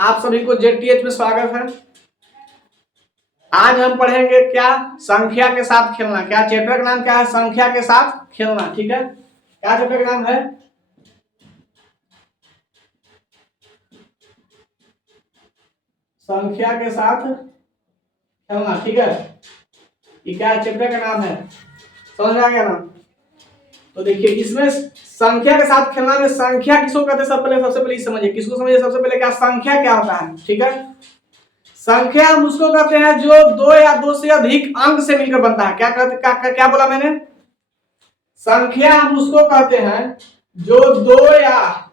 आप सभी को जेटीएच में स्वागत है। आज हम पढ़ेंगे क्या, संख्या के साथ खेलना। क्या चैप्टर का नाम क्या है? संख्या के साथ खेलना। ठीक है, क्या चैप्टर का नाम है? संख्या के साथ खेलना। ठीक है, ये क्या चैप्टर का नाम है? समझ में आ गया ना? तो देखिए, इसमें संख्या के साथ खेलना में संख्या किसको कहते हैं सबसे पहले समझिए। किसको समझिए सबसे पहले? क्या संख्या क्या होता है? ठीक है, संख्या हम उसको कहते हैं जो दो या दो से अधिक अंक से मिलकर बनता है। क्या कहते क्या बोला मैंने? संख्या हम उसको कहते हैं जो दो या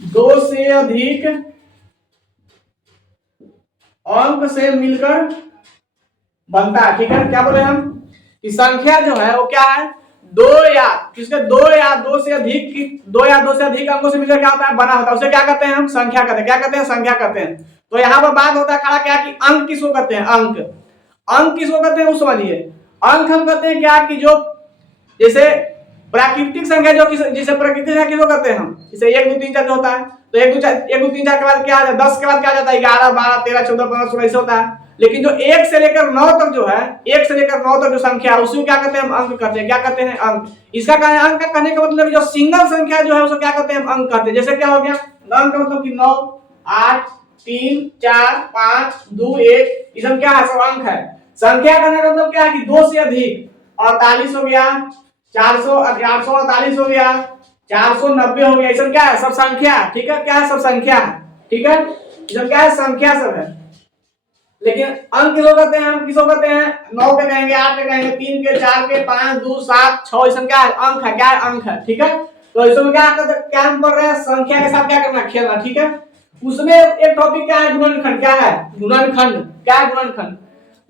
दो से अधिक अंक से मिलकर बनता है। ठीक है, क्या बोले हम कि संख्या जो है वो क्या है? दो या दो से अधिक अंकों से मिलकर क्या होता है? बना होता है। उसे क्या कहते हैं? हम संख्या कहते हैं। क्या कहते हैं? संख्या कहते हैं। तो यहाँ पर बात होता है खड़ा क्या कि अंक किसको कहते हैं? अंक किसको कहते हैं वो समझिए। अंक हम कहते हैं क्या कि जो जैसे प्राकृतिक संख्या जो जिसे प्राकृतिक संख्या किसको कहते हैं हम? जैसे 1 2 3 4 जो होता है, तो 1 2 3 4 के बाद क्या आ जाता है? 10 के बाद क्या आ जाता है? 11 12 13 14 15 16 ऐसे होता है। लेकिन जो 1 से लेकर 9 तक जो है, 1 से लेकर 9 तक जो संख्या है उसी को क्या कहते हैं? हम अंक कहते हैं। क्या कहते हैं? अंक। इसका अंक का कहने का मतलब जो सिंगल संख्या जो है उसको क्या कहते हैं? हम अंक कहते हैं। जैसे क्या हो गया अंक का मतलब कि 9 8 3 4 5 2 1, ये सब क्या है? सब अंक है। संख्या कहने का मतलब क्या है कि 2 से अधिक 48 हो गया, 848 हो गया, 490 हो गया, ये सब क्या है? सब संख्या। ठीक है, क्या है? सब संख्या है। ठीक है, ये सब क्या है? संख्या सब है। लेकिन अंक किसको कहते हैं? हम किसको कहते हैं? 9 के कहेंगे, 8 के कहेंगे, 3 के, 4 के, 5 2 7 6, इसमें क्या है? अंक है। क्या है? अंक है। ठीक है, तो इसमें क्या हम पढ़ रहे हैं? संख्या के साथ क्या करना? खेलना। ठीक है, उसमें एक टॉपिक क्या है? गुणनखंड। क्या है? गुणनखंड। क्या है? गुणनखंड।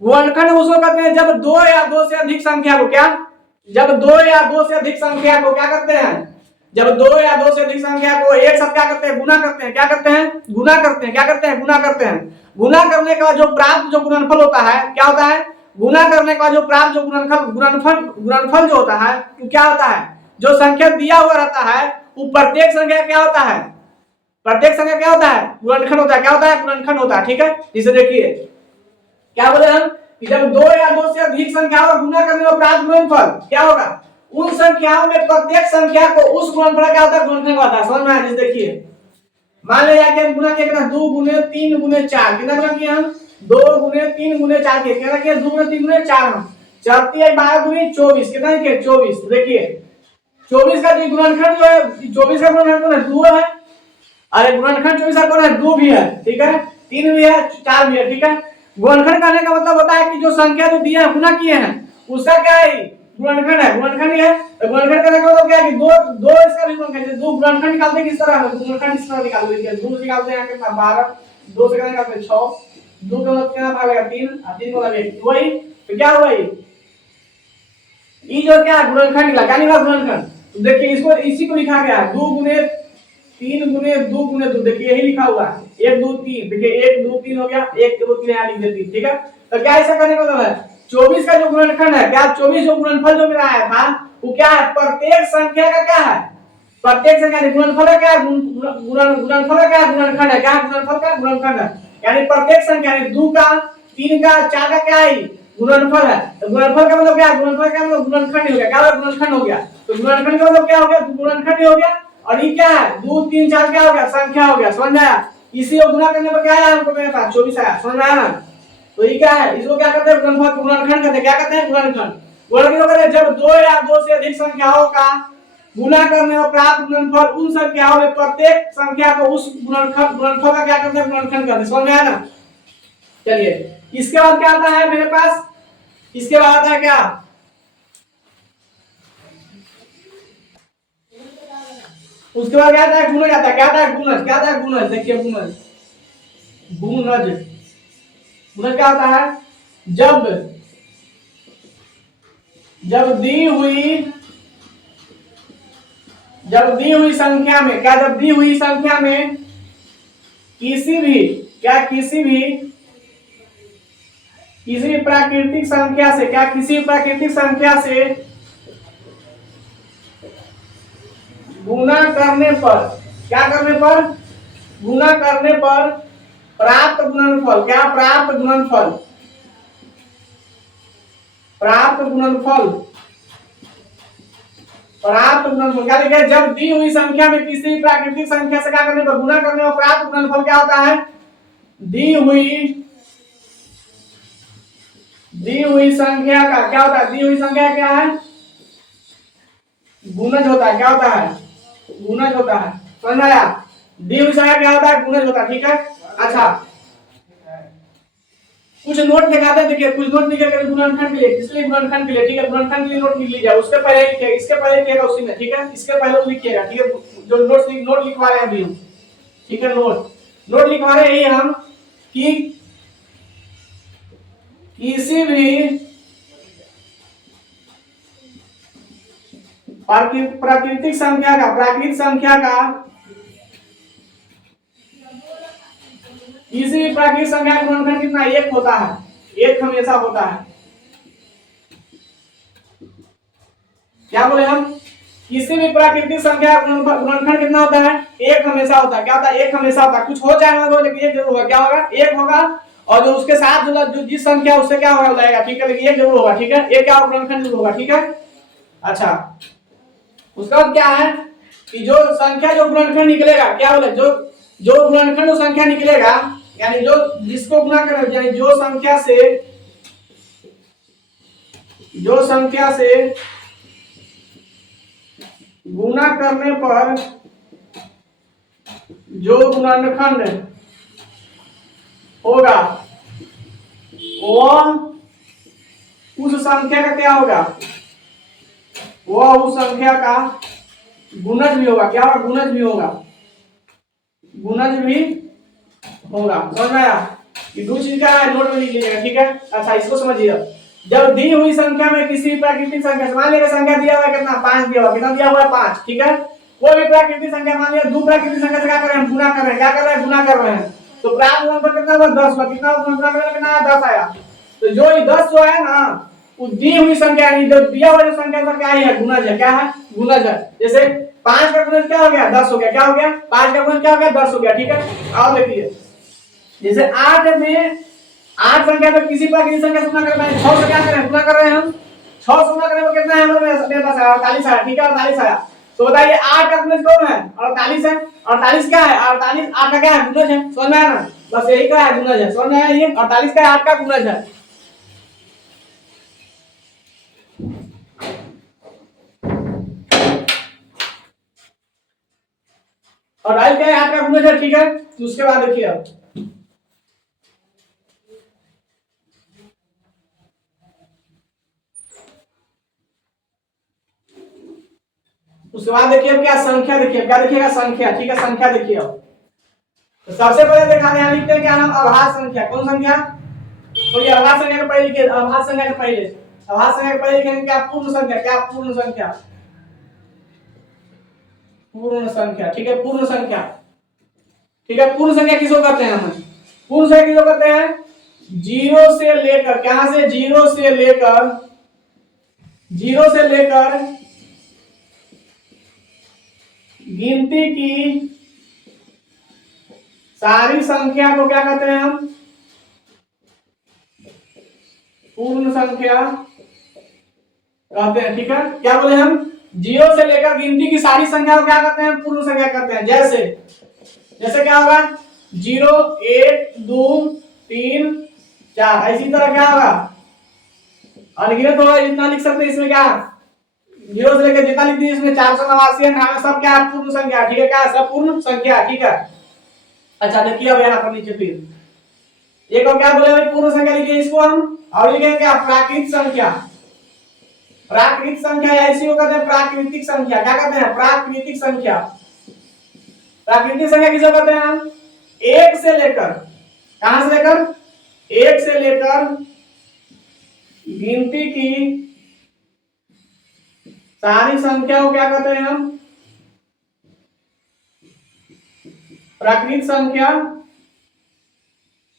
गुणनखंड उसको कहते हैं जब दो या दो से अधिक संख्या को क्या जब दो या दो से अधिक संख्या को क्या करते हैं? जब दो या दो से अधिक संख्या को एक साथ क्या करते हैं? गुना करते हैं। क्या करते हैं? गुना करते हैं। क्या करते हैं? गुना करते हैं। गुना करने के बाद जो प्राप्त जो गुणनफल होता है क्या होता है? गुना करने के बाद जो प्राप्त जो गुणनफल जो होता है तो क्या होता है? जो संख्या दिया हुआ रहता है वो प्रत्येक संख्या क्या होता है? प्रत्येक संख्या क्या होता है? गुणनखंड होता है। क्या होता है? गुणनखंड होता है। ठीक है, इसे देखिए क्या बोले हम कि जब दो या दो से अधिक संख्याओं का गुना करने पर प्राप्त गुणनफल क्या होगा? उन संख्याओं में प्रत्येक संख्या को उस गुणनफल क्या होता है? गुणनखंड होता है। समझ में आया? जैसे देखिए मान लिया कि हम गुना किया कितना? 2 गुने 3 गुने 4, कितना गुना किया हम? 2 गुने 3 गुने 4 के कितना किया? 2 गुने 3 गुने 4 हम 4 12 गुने 24, कितना किया? 24। देखिए 24 का जो गुणनखंड जो है 24 का गुणनखंड है 2 है। अरे गुणनखंड 24 का कौन है? 2 भी है। ठीक है, 3 भी है, 4 भी है। ठीक है, गुणनखंड करने का मतलब होता है कि जो संख्या जो दिया है गुना किए हैं उसका क्या है? गुणनखंड है। गुणनखंड ही है। तो गुणनखंड करने का मतलब क्या है कि दो दो इसका भी गुणनखंड है। दो गुणनखंड निकालते हैं किस तरह? हम गुणनखंड इस तरह निकालते हैं। 2 निकालते हैं कितना? 12, 2 से कितना निकालते हैं? 6, 2 का मतलब कितना भाग लगेगा? 3, 3 का मतलब 1। वही तो क्या हुआ ये जो क्या गुणनखंड निकला? क्या निकला? गुणनखंड। तो देखिए इसको इसी को लिखा गया है 2 गुने 3 गुने 2 गुने 2। देखिए यही लिखा हुआ है 1 2 3। देखिए 1 2 3 हो गया, 1 2 3 यहाँ लिख देती। ठीक है, तो क्या ऐसा करने का मतलब है 24 का जो गुणनखंड है क्या 24 जो गुणनफल जो मेरा आया था वो क्या है? प्रत्येक संख्या का क्या है? प्रत्येक संख्या का गुणनफल है। क्या गुणनफल है? क्या गुणनखंड है। क्या गुणनफल का गुणनखंड है। यानी प्रत्येक संख्या यानी 2 का 3 का 4 का क्या है? गुणनफल है। तो गुणनफल का मतलब क्या? गुणनफल का मतलब गुणनखंड हो गया। क्या गुणनखंड हो गया? तो गुणनखंड का मतलब क्या हो गया? गुणनखंड हो गया। और ये क्या है? 2 3 4 क्या हो गया? संख्या हो गया। समझ में आया? इसी को गुना करने पर क्या आया हमको? मेरे पास 24 आया। समझ में आया ना? तो ये क्या है? इसको क्या कहते हैं? गुणनखंड कहते हैं। क्या कहते हैं? गुणनखंड। गुणनखंड कहते हैं जब दो या दो से अधिक संख्याओं का गुना करने पर प्राप्त गुणनफल उन संख्याओं में प्रत्येक संख्या को उस गुणनफल का क्या कहते हैं? गुणनखंड कहते हैं। समझ में आया ना? चलिए इसके बाद क्या आता है मेरे पास? इसके बाद आता है क्या? उसके बाद क्या आता है? गुणज आता है। क्या आता है? गुणज। क्या आता है? गुणज। देखिए गुणज गुणज गुणज क्या होता है? जब दी हुई संख्या में क्या? जब दी हुई संख्या में किसी भी प्राकृतिक संख्या से क्या? किसी प्राकृतिक संख्या से गुना करने पर क्या करने पर? गुना करने पर प्राप्त गुणनफल, क्या प्राप्त गुणनफल, प्राप्त गुणनफल, प्राप्त गुणनफल क्या लिखा है, जब दी हुई संख्या में किसी प्राकृतिक संख्या से क्या करने पर गुना करने पर प्राप्त गुणनफल क्या होता है, दी हुई संख्या का क्या होता है, दी हुई संख्या क्या है, गुणज होता है, क्या होता है, गुणज होता है, समझ आया, दी हुई संख्या क्या होता है, गुणज होता है, ठीक है। अच्छा कुछ नोट दिखाते हैं, देखिए कुछ नोट लिखे गुणनखंड के लिए, इसलिए गुणनखंड के लिए, ठीक है, गुणनखंड के लिए नोट लिख लीजिए, उसके पहले लिखिएगा, इसके पहले लिखिएगा उसी में, ठीक है, इसके पहले लिखिएगा, ठीक है, जो नोट लिखवा रहे हैं अभी हम, ठीक है, नोट लिखवा रहे हैं हम कि किसी भी प्राकृतिक संख्या का, प्राकृतिक संख्या का, किसी भी प्राकृतिक संख्या का गुणनखंड कितना, एक होता है, एक हमेशा होता है, क्या बोले हम, किसी भी प्राकृतिक संख्या का गुणनखंड कितना होता है, एक हमेशा होता है, क्या होता है, एक हमेशा होता है, कुछ हो चाहे ना हो लेकिन एक जरूर होगा, क्या होगा, एक होगा, और जो उसके साथ जो जिस संख्या उससे क्या होगा जाएगा, ठीक है, लेकिन एक जरूर होगा, ठीक है, एक क्या होगा, गुणनखंड जरूर होगा, ठीक है। अच्छा उसका बाद क्या है कि जो संख्या जो गुणनखंड निकलेगा, क्या बोले, जो गुणनखंड संख्या निकलेगा, यानी जो जिसको गुना करें, यानी जो संख्या से गुना करने पर जो गुणनखंड होगा वह उस संख्या का क्या होगा, वह उस संख्या का गुणज भी होगा, क्या होगा, गुणज भी होगा, गुणज भी होगा, समझ में आया, कि दो चीज का है, नोट में लिख लीजिएगा, ठीक है। अच्छा इसको समझिए, जब दी हुई संख्या में किसी प्राकृतिक संख्या, मान लीजिए संख्या दिया हुआ है कितना, 5 दिया हुआ, कितना दिया हुआ है, 5, ठीक है, कोई भी प्राकृतिक संख्या मान लिया, दो प्राकृतिक संख्या से क्या कर रहे हैं, गुना कर रहे हैं, क्या कर रहे हैं, गुना कर रहे हैं, तो प्राप्त गुणनफल कितना हुआ, 10 हुआ, कितना गुना करने कितना 10 आया, तो जो ये 10 जो है ना, वो दी हुई संख्या यानी जो दिया हुआ जो संख्या का क्या है, गुणज है, क्या है, गुणज है, जैसे 5 का गुणज क्या हो गया, 10 हो गया, क्या हो गया, 5 का गुणज क्या हो गया, 10 हो गया, ठीक है। और देखिए जैसे 8 में 8 संख्या पे किसी प्राकृतिक संख्या से गुना कर रहे हैं, 6 से क्या कर रहे हैं, गुना कर रहे हैं हम, 6 से गुना करने पर कितना है हमारे पास, 48 आया, ठीक है, 48 आया, तो बताइए 8 का गुणज कौन है, 48 है, 48 क्या है, 48 8 का क्या है, गुणज है, समझ में आया ना, बस यही का है, गुणज है, समझ में आया, ये 48 का 8 का गुणज है, और डायल क्या है, 8 का गुणज है, ठीक है। तो उसके बाद देखिए अब उसके बाद देखिए अब क्या संख्या, देखिए क्या देखिएगा, संख्या, ठीक है, संख्या देखिए अब, तो सबसे पहले देखा यहाँ लिखते हैं क्या नाम, अभाज्य संख्या, कौन संख्या, तो ये अभाज्य संख्या के पहले लिखिए, अभाज्य संख्या के पहले, अभाज्य संख्या के पहले लिखेंगे क्या, पूर्ण संख्या, क्या पूर्ण संख्या, पूर्ण संख्या, ठीक है, पूर्ण संख्या, ठीक है, पूर्ण संख्या किसको कहते हैं हम, पूर्ण संख्या किसको कहते हैं, जीरो से लेकर, कहां से, जीरो से लेकर गिनती की सारी संख्या को क्या कहते हैं हम, पूर्ण संख्या कहते हैं, ठीक है, क्या बोले हम, जीरो से लेकर गिनती की सारी संख्या को क्या कहते हैं, पूर्ण संख्या कहते हैं, जैसे क्या होगा, 0 1 2 3 4, इसी तरह क्या होगा, अनगिनत होगा, जितना लिख सकते हैं इसमें, क्या 0 से लेकर जितना लिख दिए इसमें 489 98 सब क्या है, पूर्ण संख्या, ठीक है, क्या सब पूर्ण संख्या, ठीक है। अच्छा देखिए अब यहाँ पर नीचे फिर एक और क्या बोले भाई, पूर्ण संख्या लिखिए इसको हम, और लिखेंगे क्या, प्राकृतिक संख्या, प्राकृतिक संख्या या इसी को कहते हैं प्राकृतिक संख्या, क्या कहते हैं, प्राकृतिक संख्या, प्राकृतिक संख्या किसे कहते हैं हम, एक से लेकर, कहां से लेकर, एक से लेकर गिनती की सारी संख्या को क्या कहते हैं हम, प्राकृतिक संख्या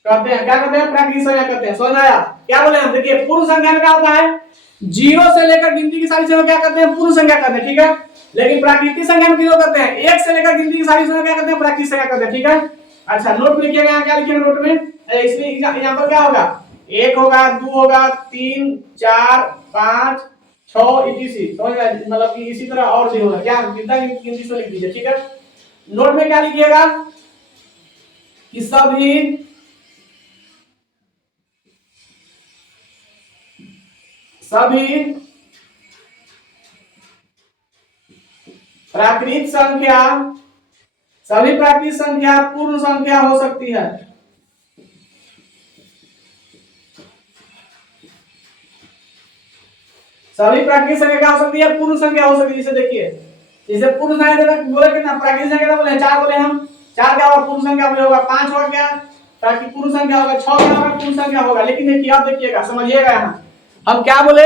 कहते हैं, क्या कहते हैं, प्राकृतिक संख्या कहते हैं, समझ आया, क्या बोले हम, देखिए पूर्ण संख्या में क्या होता है, 0 से लेकर गिनती की सारी संख्या क्या कहते हैं, पूर्ण संख्या कहते हैं, ठीक है। लेकिन प्राकृतिक संख्या में किसको करते हैं, एक से लेकर गिनती की सारी संख्या क्या करते हैं, प्राकृतिक संख्या करते हैं। ठीक है, अच्छा नोट में लिखिएगा, यहाँ क्या लिखिएगा नोट में, इसमें एग्जांपल क्या होगा, 1 होगा, 2 होगा, 3 4 5 6 etc, मतलब कि इसी तरह और भी होगा, क्या जितना गिनती से लिख दीजिए। ठीक है, नोट में क्या लिखिएगा कि सभी प्राकृतिक संख्या पूर्ण संख्या हो सकती है। सभी प्राकृतिक संख्या क्या हो सकती है, पूर्ण संख्या हो सकती है। जैसे देखिए, जैसे पूर्ण संख्या बोले कितना, प्राकृतिक संख्या बोले 4 बोले हम, 4 क्या होगा, पूर्ण संख्या होगा, 5 होगा क्या प्राकृतिक पूर्ण संख्या होगा, 6 क्या होगा, पूर्ण संख्या होगा। लेकिन देखिए आप देखिएगा, समझिएगा, यहाँ हम क्या बोले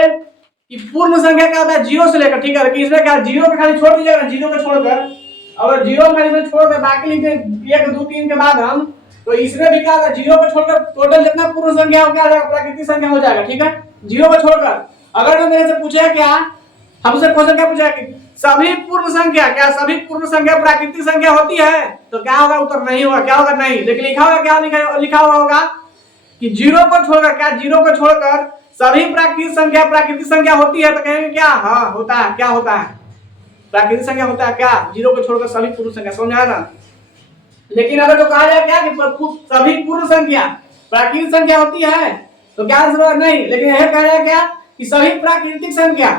कि पूर्ण संख्या क्या होता है, 0 से लेकर, ठीक है, कि इसमें क्या 0 को खाली छोड़ दीजिएगा, 0 को छोड़कर, अगर 0 को इसमें छोड़कर बाकी लिखे 1 2 3 के बाद हम, तो इसमें भी क्या होगा, 0 को छोड़कर टोटल जितना पूर्ण संख्या हो क्या हो जाएगा, प्राकृतिक संख्या हो जाएगा। ठीक है, 0 को छोड़कर। अगर तो मेरे से पूछे क्या, हमसे क्वेश्चन क्या पूछा कि सभी पूर्ण संख्या, क्या सभी पूर्ण संख्या प्राकृतिक संख्या होती है, तो क्या होगा, उत्तर नहीं होगा। क्या होगा, नहीं। लेकिन लिखा होगा क्या, लिखा हुआ होगा कि 0 को छोड़कर, क्या 0 को छोड़कर सभी प्राकृतिक संख्या होती है, तो कहेंगे क्या, हाँ होता है। क्या होता है, प्राकृतिक संख्या होता है क्या, 0 को छोड़कर सभी पूर्ण संख्या, समझ आया ना। लेकिन अगर जो कहा जाए क्या कि सभी पूर्ण संख्या प्राकृतिक संख्या होती है, तो क्या जरूरत नहीं। लेकिन यह कहा जाए क्या कि सभी प्राकृतिक संख्या,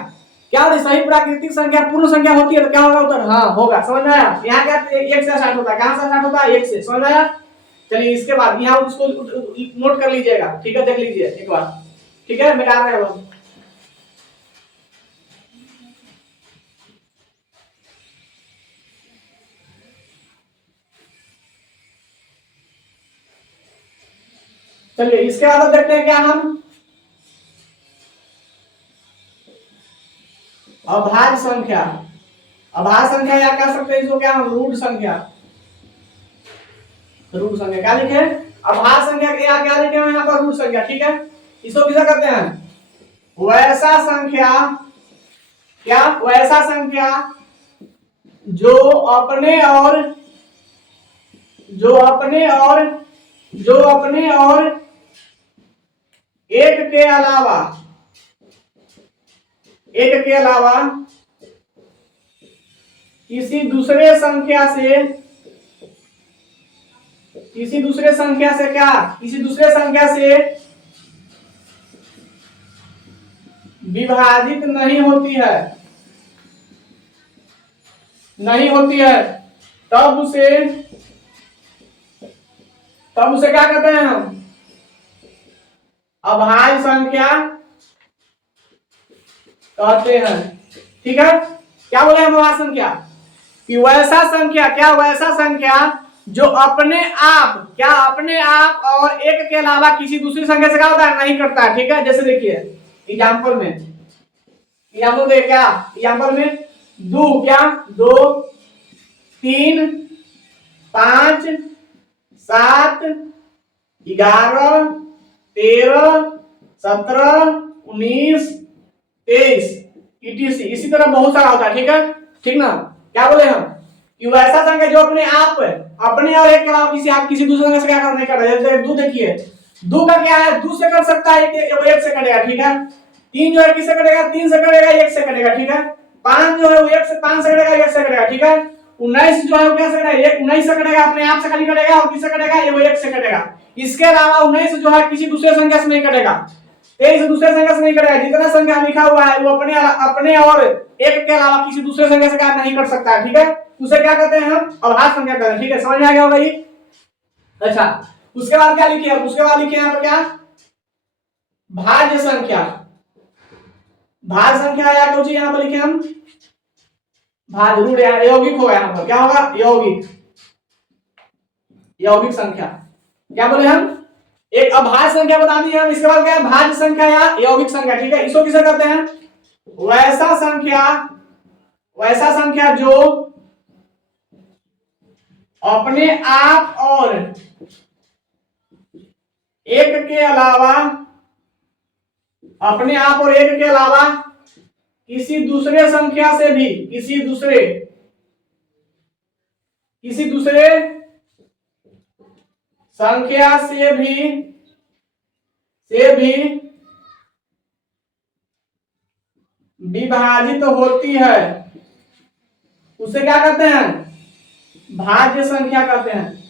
क्या होती है, सही प्राकृतिक संख्या पूर्ण संख्या होती है, तो क्या होगा उत्तर, हाँ होगा। समझ में आया, यहाँ क्या 1 से स्टार्ट होता है, कहां से स्टार्ट होता है, 1 से। समझ में आया। चलिए इसके बाद यहाँ उसको नोट कर लीजिएगा। ठीक है, देख लीजिए एक बार। ठीक है, मिटा रहे हैं हम। चलिए इसके बाद देखते हैं क्या हम, अभाज्य संख्या। अभाज्य संख्या या कह सकते हैं इसको क्या हम, रूट संख्या। रूट संख्या क्या लिखे, अभाज्य संख्या के यहाँ क्या लिखे हैं, यहाँ पर रूट संख्या। ठीक है, इसको किसे कहते हैं, वैसा संख्या, क्या वैसा संख्या जो अपने और एक के अलावा किसी दूसरे संख्या से विभाजित नहीं होती है, तब उसे क्या कहते हैं हम, अभाज्य संख्या कहते हैं। ठीक है, क्या बोले हम, अभाज्य संख्या कि वैसा संख्या, क्या वैसा संख्या जो अपने आप और एक के अलावा किसी दूसरी संख्या से क्या होता है, नहीं करता है। ठीक है, जैसे देखिए एग्जांपल में, एग्जांपल में 2 क्या 2 3 5 7 11 13 17 19 23 etc, इसी तरह बहुत सारा होता है। ठीक है, ठीक ना। क्या बोले हम कि वैसा संख्या जो अपने और एक के अलावा किसी दूसरे संख्या से क्या नहीं कर रहा है। जैसे 2 देखिए, 2 का क्या है, 2 से कर सकता है, 1 से कटेगा। ठीक है, 3 जो है किससे कटेगा, 3 से कटेगा, 1 से कटेगा। ठीक है, 5 जो है वो 1 से 5 से कटेगा, 1 से कटेगा। ठीक है, 19 जो है वो कैसे कटेगा, 19 से कटेगा, अपने आप से खाली कटेगा, और किससे कटेगा, ये वो 1 से कटेगा। इसके अलावा 19 जो है किसी दूसरे संख्या से नहीं कटेगा, 23 दूसरे संख्या से नहीं कटेगा। जितना संख्या लिखा हुआ है वो अपने और एक के अलावा किसी दूसरे संख्या से क्या नहीं कर सकता है। ठीक है, उसे क्या कहते हैं हम, अभाज्य संख्या कहते हैं। ठीक है, समझ में आ गया होगा ये। अच्छा, उसके बाद क्या लिखे, उसके बाद लिखे यहाँ पर क्या, भाज्य संख्या। भाज्य संख्या या कुछ यहाँ पर लिखे हम, भाज्य रूट यौगिक होगा, यहाँ पर क्या होगा, यौगिक संख्या। क्या बोले हम, एक अभाज्य संख्या बता दी हम, इसके बाद क्या है, भाज्य संख्या या यौगिक संख्या। ठीक है, इसको किसे कहते हैं, वैसा संख्या जो अपने आप और एक के अलावा किसी दूसरे संख्या से भी, किसी दूसरे संख्या से भी विभाजित होती है, उसे क्या कहते हैं? भाज्य संख्या कहते हैं।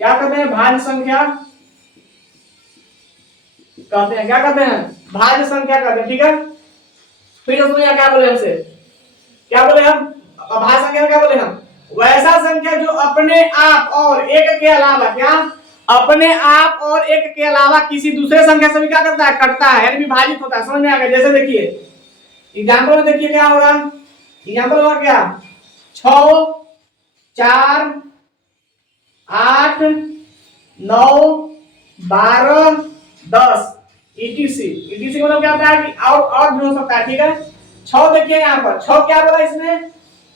क्या कहते हैं? भाज्य संख्या कहते हैं। क्या कहते हैं? भाज्य संख्या कहते हैं। ठीक है, फिर सुनिए क्या बोले हमसे, क्या बोले हम भाज्य संख्या में, क्या बोले हम? वैसा संख्या जो अपने आप और एक के अलावा, क्या अपने आप और एक के अलावा किसी दूसरे संख्या से भी क्या करता है? कटता है, यानी विभाजित होता है। समझ में आ गया? जैसे देखिए एग्जाम्पल में, देखिए क्या होगा, एग्जाम्पल होगा क्या, 6 4 8 9 12 10 ETC मतलब क्या होता है कि और भी हो सकता है। ठीक है, 6 देखिए यहाँ पर 6 क्या बोला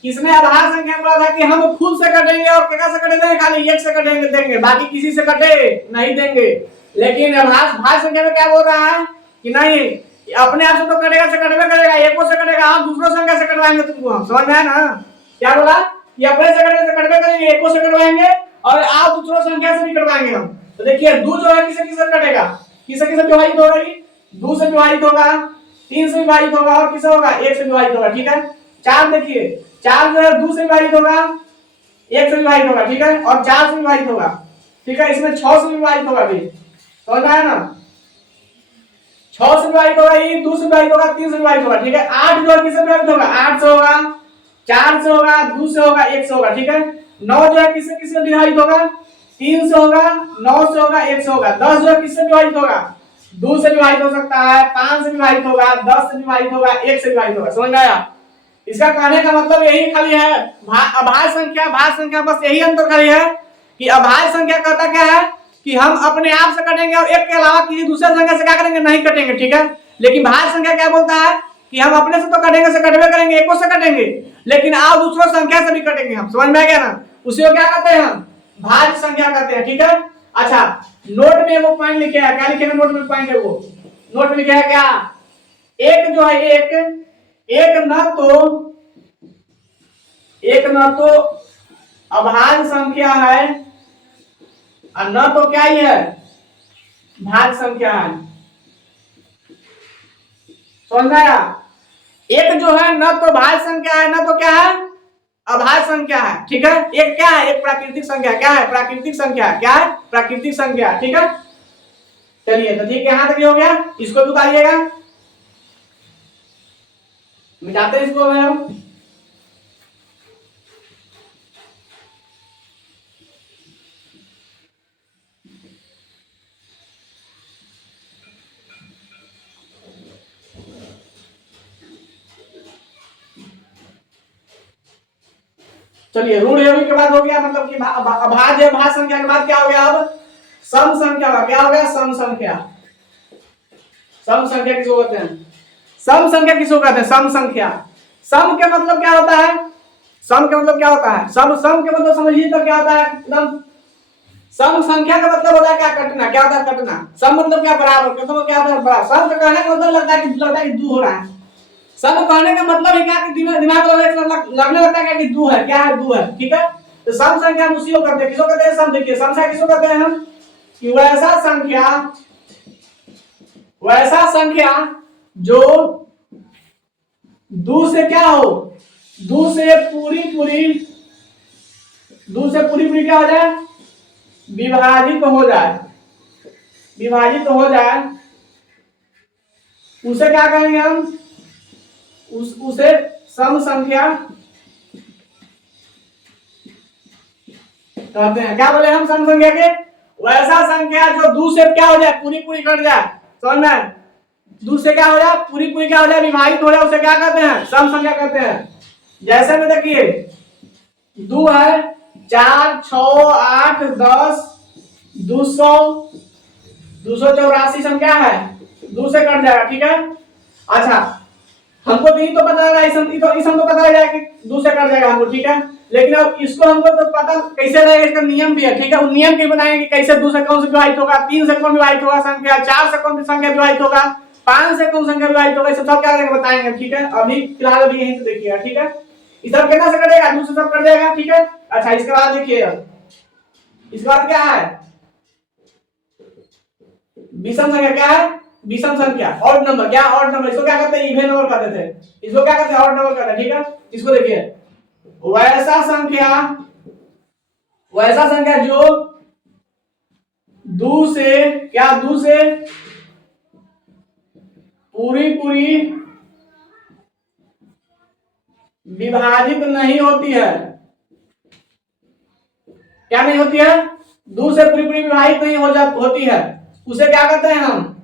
इसने आधार संख्या बोला था कि हम खुद से कटेंगे और क्या से कटेंगे? खाली एक से कटेंगे देंगे, बाकी किसी से कटे नहीं देंगे। लेकिन भाज्य संख्या में क्या बोल रहा है कि नहीं, अपने आप से तो कटेगा, से कटवे करेगा, एको से कटेगा, हम दूसरों संख्या से कटवाएंगे तुमको। हम समझ में आया ना? क्या बोला कि अपने से कटवे करेंगे, एको से कटवाएंगे और आप दूसरों संख्या से भी कटवाएंगे हम। तो देखिए 2 जो है किसे किसे कटेगा, किसे किसे विभाजित होगा? 2 से विभाजित होगा, 3 से विभाजित होगा और किसे होगा? 1 से विभाजित होगा। ठीक है, 4 देखिए 4 जो है 2 से विभाजित होगा, 1 से विभाजित होगा। ठीक है, और 4 से विभाजित होगा। ठीक है, इसमें 6 से विभाजित होगा भी, समझ में आया ना? 6 से विभाजित होगा, ये 2 से विभाजित होगा, 3 से विभाजित होगा। ठीक है, 8 जो है किससे विभाजित होगा? 8 से होगा, 4 से होगा, 2 से होगा, 1 से होगा। ठीक है, 9 जो है किससे किससे विभाजित होगा? 3 से होगा, 9 से होगा, 1 से होगा। 10 जो है किससे विभाजित होगा? 2 से विभाजित हो सकता है, 5 से विभाजित होगा, 10 से विभाजित होगा, 1 से विभाजित होगा। समझ में आया? इसका कहने का मतलब यही खाली है, अभाज्य संख्या भाज्य संख्या बस यही अंतर खाली है कि अभाज्य संख्या कहता क्या है कि हम अपने आप से कटेंगे और एक के अलावा किसी दूसरे संख्या से क्या करेंगे? नहीं कटेंगे। ठीक है, लेकिन भाज्य संख्या क्या बोलता है कि हम अपने से तो कटेंगे, से कटवे करेंगे, एको से कटेंगे, लेकिन आप दूसरों संख्या से भी कटेंगे। हम समझ में आ गया ना? उसी को क्या कहते हैं? हम भाज्य संख्या कहते हैं। ठीक है, अच्छा नोट में वो पॉइंट लिखे है, क्या लिखे हैं नोट में? पॉइंट है वो नोट में लिखे है क्या, एक जो है एक न तो अभाज्य संख्या है और न तो क्या ही है? भाज्य संख्या है। समझ में आया? एक जो है न तो भाज्य संख्या है, न तो क्या है? अभाज्य संख्या है। ठीक है, एक क्या है? एक प्राकृतिक संख्या। क्या है? प्राकृतिक संख्या। क्या है? प्राकृतिक संख्या। ठीक है, चलिए तो ठीक है, यहां तक हो गया। इसको बताइएगा, मिटाते हैं इसको हम। चलिए ऋण योगी के बाद हो गया, मतलब कि अभाज्य भाज्य संख्या के बाद क्या हो गया? अब सम संख्या का क्या हो गया? सम संख्या। सम संख्या किसको कहते हैं? सम संख्या किसको कहते हैं? सम संख्या। सम के मतलब क्या होता है? सम के मतलब क्या होता है? सम के मतलब समझिए तो क्या होता है एकदम। सम संख्या का मतलब होता है क्या? कटना। क्या होता है? कटना। सम मतलब क्या? बराबर। मतलब क्या होता है? बराबर। सम का कहने का मतलब लगता है कि दो हो रहा है। सम कहने का मतलब है क्या कि दिमाग लगने लगता है कि दो है। क्या है? दो है। ठीक है, तो सम संख्या हम उसी को करते हैं। किसको कहते हैं? सम। देखिए सम संख्या किसको कहते हैं हम कि वैसा संख्या जो दो से क्या हो? दो से पूरी क्या हो जाए? विभाजित हो जाए। विभाजित हो जाए उसे क्या कहेंगे हम? उसे सम संख्या कहते हैं। क्या बोले हम? सम संख्या के वैसा संख्या जो दो से क्या हो जाए? पूरी कट जाए। समझ में? दो से क्या हो जाए? पूरी क्या हो जाए? विभाजित हो जाए, उसे क्या कहते हैं? सम संख्या कहते हैं। जैसे में देखिए दो है, 4 6 8 10 200 284 सम क्या है? दो से कट जाएगा। ठीक है, अच्छा हमको तो ये तो पता है, इस हम तो पता है कि दो से कट जाएगा हमको। ठीक है, लेकिन अब इसको हमको तो पता कैसे रहेगा? इसका नियम भी है। ठीक है, वो नियम के बताएंगे कि कैसे दो से कौन से विभाजित होगा, 3 से कौन विभाजित होगा संख्या, 4 से कौन सी संख्या विभाजित होगा, 5 से कौन संख्या विभाजित होगा, सब क्या करेंगे बताएंगे, ठीक है। अभी फिलहाल अभी यहीं से देखिएगा, ठीक है। इस सब कितना से कटेगा, 2 से सब कट जाएगा, ठीक है। अच्छा इसके बाद देखिए, इसके बाद क्या है, विषम संख्या क्या है, विषम संख्या ऑड नंबर, क्या ऑड नंबर, इसको क्या कहते हैं, इवन नंबर कहते थे, इसको क्या कहते हैं, ऑड नंबर कहते हैं, ठीक है। इसको देखिए, वैसा संख्या जो दो से क्या, दो से पूरी पूरी विभाजित नहीं होती है, क्या नहीं होती है, दो से पूरी पूरी विभाजित नहीं होती है, उसे क्या कहते हैं हम,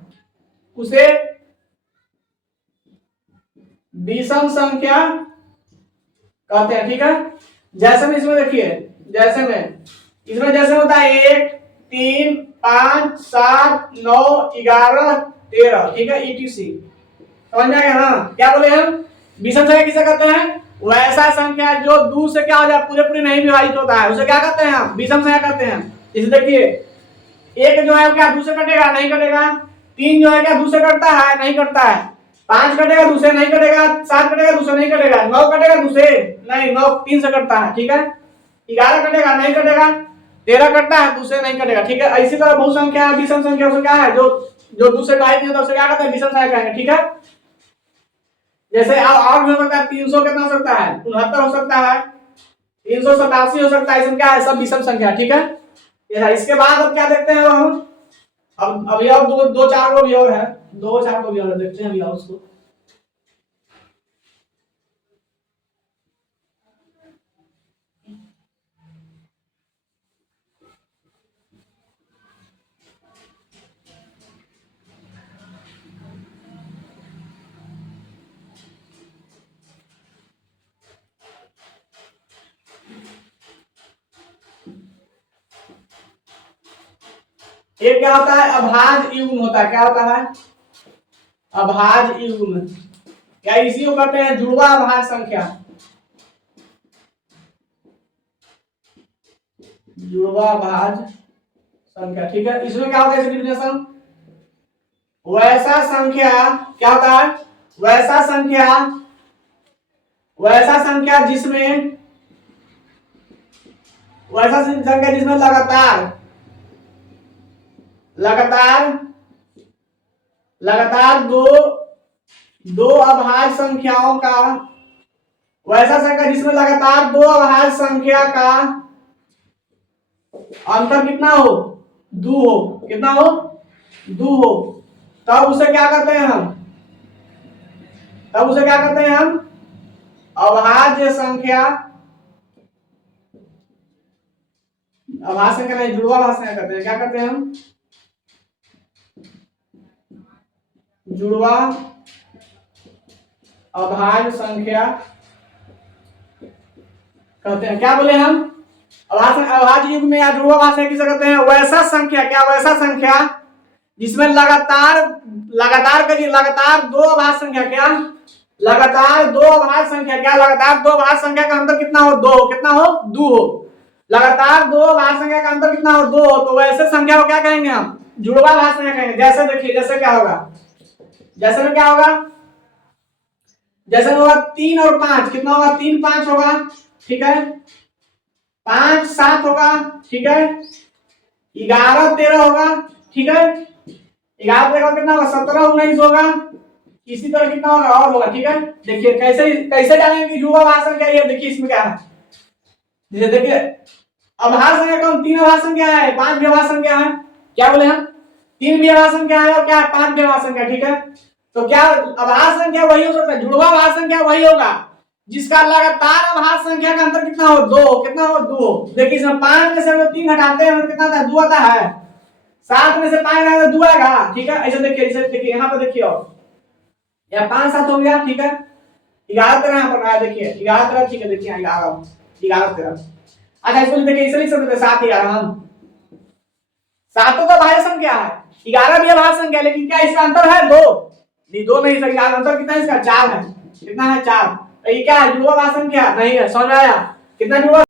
उसे विषम संख्या कहते हैं, ठीक है। जैसे में इसमें देखिए, जैसे में इसमें जैसे होता है 1 3 5 7 9 11 13, ठीक है, ईटीसी, समझ में आया। हाँ क्या बोले हम, विषम संख्या किसे कहते हैं, वैसा संख्या जो दो से क्या हो जाए, पूरे पूरे नहीं विभाजित होता है, उसे क्या कहते हैं हम, विषम संख्या कहते हैं। इसे देखिए, एक जो है क्या दो से कटेगा, नहीं कटेगा, 3 जो है क्या दो से कटता है, नहीं कटता है, 5 कटेगा दो से नहीं कटेगा, 7 कटेगा दो से नहीं कटेगा, 9 कटेगा दो से नहीं, 9 3 से कटता है, ठीक है। 11 कटेगा नहीं कटेगा, 13 कटता है दो से नहीं कटेगा, ठीक है। इसी तरह बहु संख्या विषम संख्या उसे क्या है, जो दो से विभाजित नहीं होता उसे क्या कहते हैं, विषम संख्या कहेंगे, ठीक है। जैसे और भी हो सकता है, 300 कितना हो सकता है, 69 हो सकता है, 387 हो सकता है, इसमें क्या है, सब विषम संख्या, ठीक है। इसके बाद अब क्या देखते हैं हम, अब अभी और दो चार को भी और है, 2 4 को भी और देखते हैं अभी और उसको। एक क्या होता है, अभाज्य युग्म होता है, क्या होता है, अभाज्य युग्म, क्या इसी को कहते हैं जुड़वा अभाज्य संख्या, जुड़वा अभाज्य संख्या, ठीक है। इसमें क्या होता है डिफिनेशन, वैसा संख्या क्या होता है, वैसा संख्या जिसमें, वैसा संख्या जिसमें लगातार दो अभाज्य संख्याओं का, वैसा संख्या जिसमें लगातार दो अभाज्य संख्या का अंतर कितना हो, 2 हो, कितना हो, 2 हो, तब उसे क्या करते हैं हम, अभाज्य संख्या नहीं, जुड़वा अभाज्य संख्या कहते हैं, क्या करते हैं हम, जुड़वा अभाज्य संख्या कहते हैं, क्या बोले हम, अभाज्य युग्म में या जुड़वा अभाज्य संख्या किसे कहते हैं, वैसा संख्या, क्या वैसा संख्या जिसमें लगातार दो अभाज्य संख्या, क्या लगातार दो अभाज्य संख्या, क्या लगातार दो अभाज्य संख्या का अंतर कितना हो, 2, कितना हो, 2 हो, लगातार दो अभाज्य संख्या का अंतर कितना हो, 2 हो, तो वैसे संख्या को क्या कहेंगे हम, जुड़वा अभाज्य संख्या कहेंगे। जैसे देखिए, जैसे क्या होगा, जैसे में क्या होगा, जैसे होगा 3 और 5, कितना होगा, 3 5 होगा, ठीक है, 5 7 होगा, ठीक है, 11 13 होगा, ठीक है, 11 13 कितना होगा, 17 19 होगा, इसी तरह कितना होगा और होगा, ठीक है। देखिए कैसे जानेंगे कि जुड़वा अभाज्य संख्या है, देखिए इसमें क्या है, जैसे देखिए अभाज्य संख्या कौन, 3 अभाज्य संख्या है, 5 भी अभाज्य संख्या है, क्या बोले हम, 3 भी अभाज्य संख्या है और क्या 5 भी अभाज्य संख्या, ठीक है। तो क्या अभाज्य संख्या वही हो सकता है, जुड़वा अभाज्य संख्या वही होगा जिसका लगातार अभाज्य संख्या का अंतर कितना हो, 2, कितना हो, 2। देखिए इसमें 5 में से हम 3 हटाते हैं, कितना आता है, 2 आता है, 7 में से 5 हटाते हैं 2 आएगा, ठीक है। ऐसे देखिए यहाँ पे देखिए, और यहाँ 5 7 हो गया, ठीक है, 11 13 यहाँ पर आया, देखिए 11 13, ठीक है, देखिए 11 13। अच्छा इसको देखिए, इसे लिख सकते हैं 7 11, हम 7 तो अभाज्य संख्या है, 11 भी अभाज्य संख्या, लेकिन क्या इसका अंतर है, 2 नहीं, 2 नहीं, इसका अंतर कितना है, इसका 4 है, कितना है, 4, ये क्या है, जुड़वा अभाज्य संख्या नहीं है, समझ में आया, कितना जुड़वा